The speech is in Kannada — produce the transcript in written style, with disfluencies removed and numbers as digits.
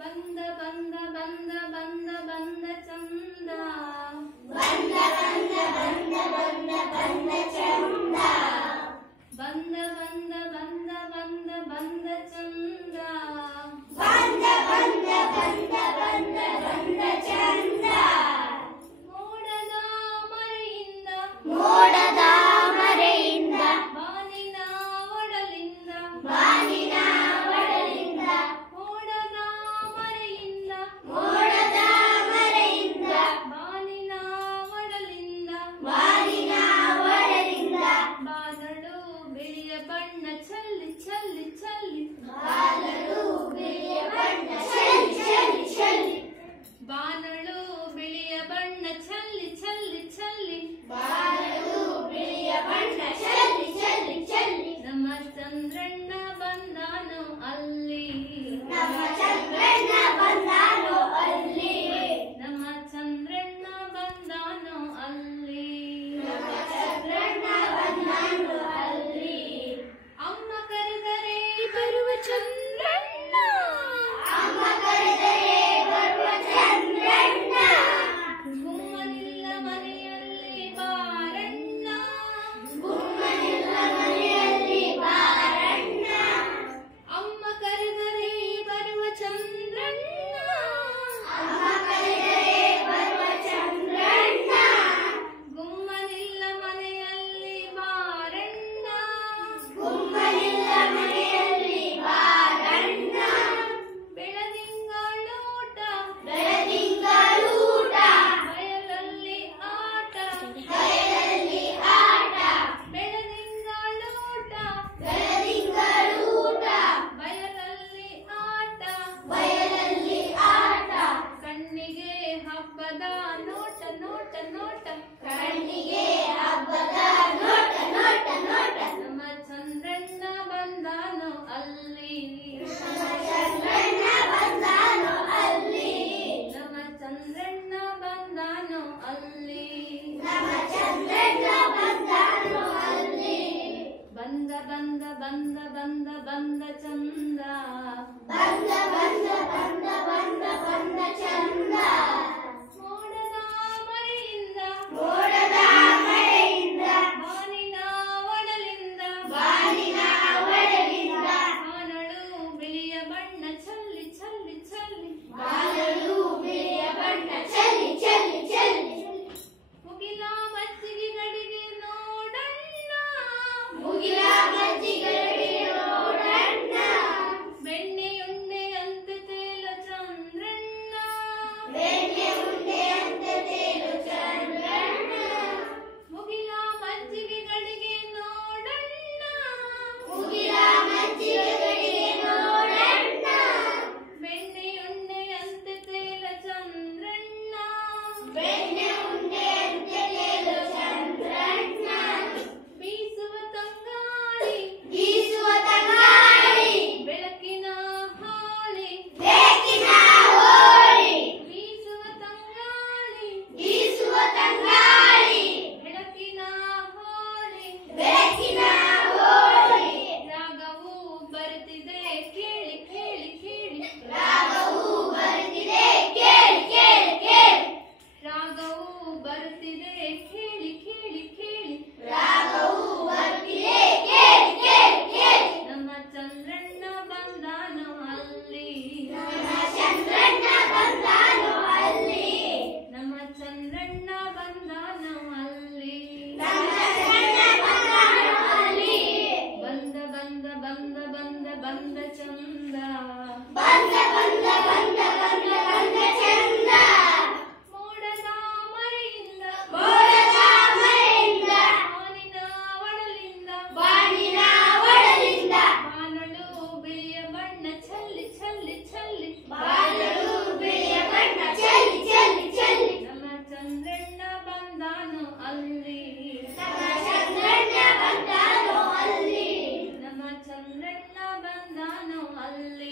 ಬಂದ ಬಂದ ಬಂದ ಬಂದ ಬಂದ ಚಂದ ಬಂದ ಬಂದ ಬಂದ ಬಂದ ಬಂದ ಚಂದ ಬಂದ ಬಂದ ಬಂದ ಬಂದ ಬಂದ ಚಂದ ಬಂದ ಬಂದ ಬಂದ ಬಂದ ಬಂದ ಚಂದ ಮೋಡದ ಮರೆಯಿಂದ ಮೋಡದ ಮರೆಯಿಂದ ಬಾನಿನ ಒಡಲಿಂದ ಬಾನಿನ ಒಡಲಿಂದ ಮೋಡದ ಮರೆಯಿಂದ ಮೋಡದ ಮರೆಯಿಂದ ಬಾನಿನ ಒಡಲಿಂದ ಬಾನಿನ ಒಡಲಿಂದ ಬಾದಳು ಬಿಳಿಯ ಬಣ್ಣ ಚಲ್ಲಿ ಚಲ್ಲಿ ಚಲ್ಲಿ ಬಾಲಲು ಬಿಳಿಯ ಬಣ್ಣ ಚೆಲ್ಲಿ ಚೆಲ್ಲಿ ಚೆಲ್ಲಿ ಬಾನಳು ಬಿಳಿಯ ಬಣ್ಣ ಚಲ್ಲಿ ಚಲ್ಲಿ ಚಲ್ಲಿ ಬಾಲಲು ಬಿಳಿಯ ಬಣ್ಣ ಚೆಲ್ಲಿ ಚೆಲ್ಲಿ ಚೆಲ್ಲಿ ನಮ್ಮ ಚಂದ್ರಣ್ಣ ಬಂದಾನು ಅಲ್ಲಿ ನಮ್ಮ ಚಂದ್ರಣ್ಣ ಬಂದಾನು ಅಲ್ಲಿ ನಮ್ಮ ಚಂದ್ರಣ್ಣ ಬಂದಾನು ಅಲ್ಲಿ ನಮ್ಮ ಚಂದ್ರಣ್ಣ ಬಂದಾನು ಅಲ್ಲಿ ಅಮ್ಮ ಕರೆದರೆ ಬರುವ ಚಂದ್ರಣ್ಣ ಅಮ್ಮ ಕರೆದರೆ ಬರುವ ಚಂದ್ರಣ್ಣ ಗುಮ್ಮನಿಲ್ಲ ಮನೆಯಲ್ಲಿ ಬಾರಣ್ಣ ಗುಮ್ಮನಿಲ್ಲ ಮನೆಯಲ್ಲಿ ಬಾರಣ್ಣ ಅಮ್ಮ ಕರೆದರೆ ಬರುವ ಚಂದ್ರಣ್ಣ ಅಮ್ಮ ಕರೆದರೆ ಬರುವ ಚಂದ್ರಣ್ಣ ಗುಮ್ಮನಿಲ್ಲ ಮನೆಯಲ್ಲಿ ಬಾರಣ್ಣ ಗುಮ್ಮನಿಲ್ಲ ಮನೆಯಲ್ಲಿ ಬಾರಣ್ಣ ಬೆಳದಿಂಗಳೂಟ ಬೆಳದಿಂಗಳೂಟ ಬಯಲಲ್ಲಿ ಆಟ ಬಯಲಲ್ಲಿ ಆಟ ಬೆಳದಿಂಗಳೂಟ ಬೆಳದಿಂಗಳೂಟ ಬಯಲಲ್ಲಿ ಆಟ ಬಯಲಲ್ಲಿ ಆಟ ಕಣ್ಣಿಗೆ ಹಬ್ಬದ ನೋಟ ನೋಟ ನೋಟ ಕಣ್ಣಿಗೆ ಹಬ್ಬದ ನೋಟ ನೋಟ ನೋಟ ನಮ್ಮ ಚಂದ್ರಣ್ಣ ಬಂದಾನು ಅಲ್ಲಿ ನಮ್ಮ ಚಂದ್ರಣ್ಣ ಬಂದಾನು ಅಲ್ಲಿ ನಮ್ಮ ಚಂದ್ರಣ್ಣ ಬಂದಾನು ಅಲ್ಲಿ ನಮ್ಮ ಚಂದ್ರಣ್ಣ ಬಂದಾನು ಅಲ್ಲಿ ಬಂದ ಬಂದ ಬಂದ ಬಂದ ಬಂದ ಚಂದ ಬಂದ ಬಂದ ಬಂದ ಬಂದ ಬಂದ ಚಂದ ಮೋಡದ ಮರೆಯಿಂದ ಮೋಡದ ಮಳೆಯಿಂದ ಬಾನಿನ ಒಡಲಿಂದ ಬಾನಿನ ಒಡಲಿಂದ ಬಾನಳು ಬಿಳಿಯ ಬಣ್ಣ ಚಲ್ಲಿ ಚಲ್ಲಿ ಚಲ್ಲಿ ಬಾಲಲು ಬಿಳಿಯ ಬಣ್ಣ ಚೆಲ್ಲಿ ಚೆಲ್ಲಿ ಚೆಲ್ಲಿ ಮುಗಿಲ ಮಜ್ಜಿಗೆಗಳಿಗೆ ನೋಡಣ್ಣ ಮುಗಿಲ ಮಜ್ಜಿಗೆಗಳಿಗೆ ನೋಡಣ್ಣ ಬೆಣ್ಣೆಯುಂಡೆಯಂತೆ ತೇಲ ಚಂದ್ರಣ್ಣ ಬೆಣ್ಣೆ ಉಂಡೆಯಂತೆ ತೇಲು ಚಂದ್ರಣ್ಣ ಮುಗಿಲ ಮಜ್ಜಿಗೆಗಳಿಗೆ ನೋಡಣ್ಣ ಮುಗಿಲ ಮಜ್ಜಿಗೆಗಳಿಗೆ ನೋಡಣ್ಣ ಬೆಣ್ಣೆಯುಂಡೆಯಂತೆ ತೇಲ ಚಂದ್ರಣ್ಣ ಬೆಣ್ಣೆ ಉಂಡೆಯಂತೆ ತೇಲು ಚಂದ್ರಣ್ಣ ಬೀಸುವ ತಂಗಾಳಿ ಬೀಸುವ ತಂಗಾಳಿ ಬೆಳಕಿನ ಹಾಳಿ ಬೇಕಿನ ಹೋಳಿ ಬೀಸುವ ತಂಗಾಳಿ ಬೀಸುವ ತಂಗಾಳಿ ಬೆಳಕಿನ ಹಾಳಿ ಬೆಳಕಿನ ಹೋಳಿ ರಾಗವು ಬರುತ್ತಿದೆ ಕೇಳಿ ಕೇಳಿ ಕೇಳಿ ರಾಗವು ಬರುತ್ತಿದೆ ಕೇಳಿ ಕೇಳಿ ಕೇಳಿ ರಾಗವು ಬರುತ್ತಿದೆ ಕೇಳಿ ಕೇಳಿ ಕೇಳಿ ರಾಗವು ಬರುತ್ತಿದೆ ಕೇಳಿ ಕೇಳಿ ಕೇಳಿ ನಮ್ಮ ಚಂದ್ರಣ್ಣ ಬಂದಾನು ಅಲ್ಲಿ ನಮ್ಮ ಚಂದ್ರಣ್ಣ ಬಂದಾನು ಅಲ್ಲಿ ನಮ್ಮ ಚಂದ್ರಣ್ಣ ಬಂದಾನು ಅಲ್ಲಿ ನಮ್ಮ ಚಂದ್ರಣ್ಣ ಬಂದಾನು ಅಲ್ಲಿ ಬಂದ ಬಂದ ಬಂದ ಬಂದ ಬಂದ ಚಂದ ಬಂದ ಬಂದ ಬಂದ ಬಂದ ಬಂದ ಚಂದ ಮೋಡದ ಮರೆಯಿಂದ ಮೋಡದ ಮಳೆಯಿಂದ ಬಾನಿನ ಒಡಲಿಂದ ಬಾನಿನ ಒಡಲಿಂದ ಬಾನಳು ಬಿಳಿಯ ಬಣ್ಣ ಚಲ್ಲಿ ಚಲ್ಲಿ ಚಲ್ಲಿ ಬಾಲಲು ಬಿಳಿಯ ಬಣ್ಣ ಚೆಲ್ಲಿ ಚೆಲ್ಲಿ ಚೆಲ್ಲಿ ನಮ್ಮ ಚಂದ್ರಣ್ಣ ಬಂದಾನು ಅಲ್ಲಿ ನಮ್ಮ ಚಂದ್ರಣ್ಣ ಬಂದಾನು ಅಲ್ಲಿ ನಮ್ಮ ಚಂದ್ರಣ್ಣ ಬಂದಾನು ಅಲ್ಲಿ